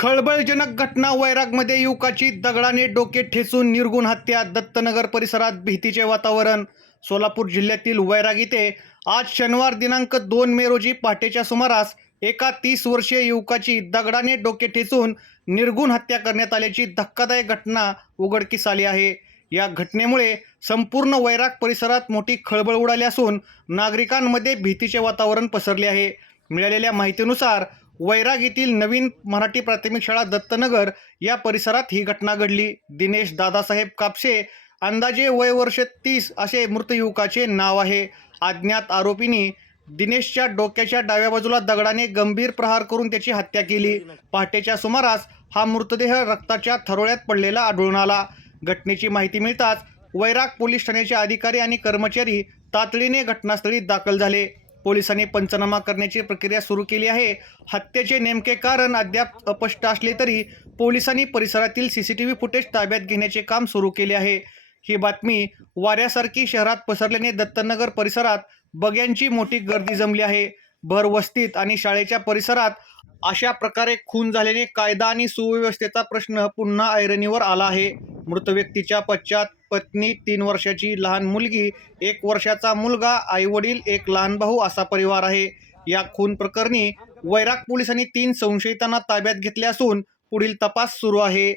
खळबळजनक घटना वैरागमध्ये युवकाची दगडाने डोके ठेचून निर्घुण हत्या. दत्तनगर परिसरात भीतीचे वातावरण. सोलापूर जिल्ह्यातील वैराग येथे आज शनिवार दिनांक 2 मे रोजी पहाटेच्या सुमारास एका 30 वर्षीय युवकाची दगडाने डोके ठेचून निर्घुण हत्या करण्यात आल्याची धक्कादायक घटना उघडकीस आली आहे. या घटनेमुळे संपूर्ण वैराग परिसरात मोठी खळबळ उडाली असून नागरिकांमध्ये भीतीचे वातावरण पसरले आहे. मिळालेल्या माहितीनुसार वैराग येथील नवीन मराठी प्राथमिक शाळा दत्तनगर या परिसरात ही घटना घडली. दिनेश दादासाहेब कापसे, अंदाजे वय वर्ष 30 असे मृत युवकाचे नाव आहे. अज्ञात आरोपींनी दिनेशच्या डोक्याच्या डाव्या बाजूला दगडाने गंभीर प्रहार करून त्याची हत्या केली. पहाटेच्या सुमारास हा मृतदेह रक्ताच्या थरोळ्यात पडलेला आढळून आला. घटनेची माहिती मिळताच वैराग पोलीस ठाण्याचे अधिकारी आणि कर्मचारी तातडीने घटनास्थळी दाखल झाले. पोलिसांनी पंचनामा करण्याची प्रक्रिया सुरू केली आहे. हत्येचे नेमके कारण अद्याप अस्पष्ट असले तरी पोलिसांनी परिसरातील सीसीटीव्ही फुटेज ताब्यात घेण्याचे काम सुरू केले आहे. ही बातमी वाऱ्यासारखी शहरात पसरल्याने दत्तनगर परिसरात बघ्यांची मोठी गर्दी जमली आहे. भर वस्तीत आणि शाळेच्या परिसरात अशा प्रकारे खून झाल्याने कायदा आणि सुव्यवस्थेचा प्रश्न पुन्हा ऐरणीवर आला आहे. मृत व्यक्तीच्या पश्चात पत्नी, 3 वर्षाची लहान मुलगी, 1 वर्षाचा मुलगा, आईवडील, एक लहान भाऊ असा परिवार आहे. या खून प्रकरणी वैराग पोलिसांनी 3 संशयितांना ताब्यात घेतले असून पुढील तपास सुरू आहे.